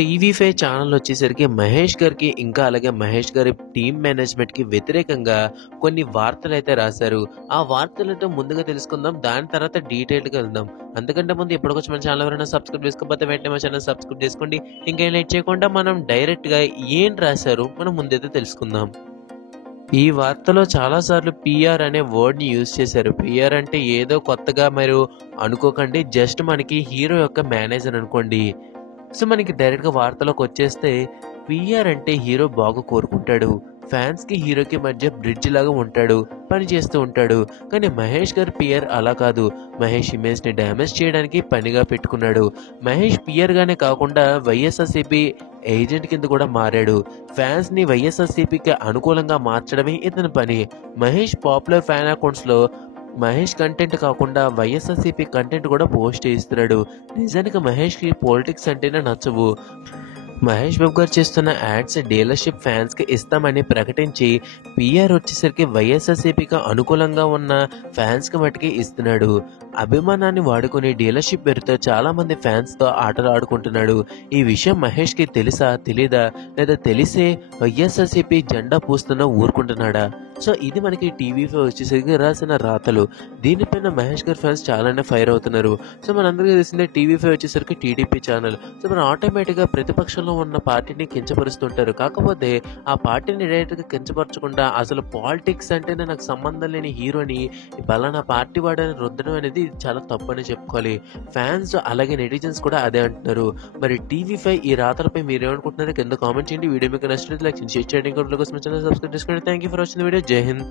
TV5 channel వచ్చేసరికి మహేష్ గారికి ఇంకా అలాగే మహేష్ గారి టీమ్ మేనేజ్మెంట్‌కి వ్యతిరేకంగా కొన్ని వార్తలైతే రాశారు. ఆ వార్తలతో ముందుగా తెలుసుకుందాం. దాని తర్వాత డీటెయిల్డ్‌గా వెళ్దాం. అంతకంటే ముందు ఇప్పటికొచ్చి మన ఛానల్ ఎవరైనా సబ్స్క్రైబ్ చేసుకోకపోతే వెంటనే మా ఛానల్ సబ్స్క్రైబ్ చేసుకోండి. ఇంకేం లేట్ చేయకుండా మనం డైరెక్ట్‌గా ఏం రాశారో మనం ముందైతే తెలుసుకుందాం. ఈ వార్తలో చాలా సార్లు పీఆర్ అనే వర్డ్‌ని యూజ్ చేశారు. పీఆర్ అంటే ఏదో కొత్తగా మీరు అనుకోకండి. జస్ట్ మనకి హీరో యొక్క మేనేజర్ అనుకోండి. సో మనకి డైరెక్ట్‌గా వార్తలోకి వచ్చేస్తే పీఆర్ అంటే హీరో బాగా కోరుకుంటాడు. ఫ్యాన్స్‌కి హీరోకి మధ్య బ్రిడ్జ్ లాగా ఉంటాడు. పని చేస్తూ ఉంటాడు. కానీ మహేష్ గారి పీఆర్ అలా కాదు. మహేష్ ఇమేజ్‌ని డ్యామేజ్ చేయడానికి పనిగా పెట్టుకున్నాడు. మహేష్ పీఆర్‌గానే కాకుండా వైఎస్ఆర్‌సీపీ ఏజెంట్ కింద కూడా మారాడు. ఫ్యాన్స్‌ని వైఎస్ఆర్‌సీపీకి అనుకూలంగా మార్చడమే ఇతని పని. మహేష్ పాపులర్ ఫ్యాన్ అకౌంట్స్‌లో మహేష్ కంటెంట్ కాకుండా వైఎస్ఆర్‌సీపీ కంటెంట్ కూడా పోస్ట్ చేస్తున్నాడు. నిజానికి మహేష్‌కి పాలిటిక్స్ అంటేనే నచ్చవు. మహేష్ బాబు గారు చేస్తున్న యాడ్స్ డీలర్షిప్ ఫ్యాన్స్కి ఇస్తామని ప్రకటించి పీఆర్ వచ్చేసరికి వైఎస్ఆర్‌సీపీకి అనుకూలంగా ఉన్న ఫ్యాన్స్కి మటుకి ఇస్తున్నాడు. అభిమానాన్ని వాడుకుని డీలర్షిప్ పేరుతో చాలామంది ఫ్యాన్స్తో ఆటలు ఆడుకుంటున్నాడు. ఈ విషయం మహేష్కి తెలుసా తెలీదా లేదా తెలిసే వైఎస్ఆర్‌సీపీ జెండా పూస్తున్నా ఊరుకుంటున్నాడా? సో ఇది మనకి టీవీ5 వచ్చేసరికి రాసిన రాతలు. దీనిపైన మహేష్ గారి ఫ్యాన్స్ చాలానే ఫైర్ అవుతున్నారు. సో మనందరికీ తెలిసిందే టీవీ5 వచ్చేసరికి టీడీపీ ఛానల్. సో మనం ఆటోమేటిక్గా ప్రతిపక్షంలో ఉన్న పార్టీని కించపరుస్తుంటారు. కాకపోతే ఆ పార్టీని డైరెక్ట్గా కించపరచకుండా అసలు పాలిటిక్స్ అంటేనే నాకు సంబంధం లేని హీరోని పలానా పార్టీ వాడని రుద్దడం అనేది చాలా తప్పని చెప్పుకోవాలి. ఫ్యాన్స్ అలాగే నెటిజన్స్ కూడా అదే అంటున్నారు. మరి టీవీ5 ఈ రాతలపై మీరేమనుకుంటున్నారో కింద కామెంట్ చేయండి. వీడియో మీకు నచ్చినట్లయితే లైక్ చేయండి, షేర్ చేయండి. ఇంకా కోసం ఛానల్ సబ్స్క్రైబ్ చేసుకోండి. Thank you for watching the video. జై హింద్.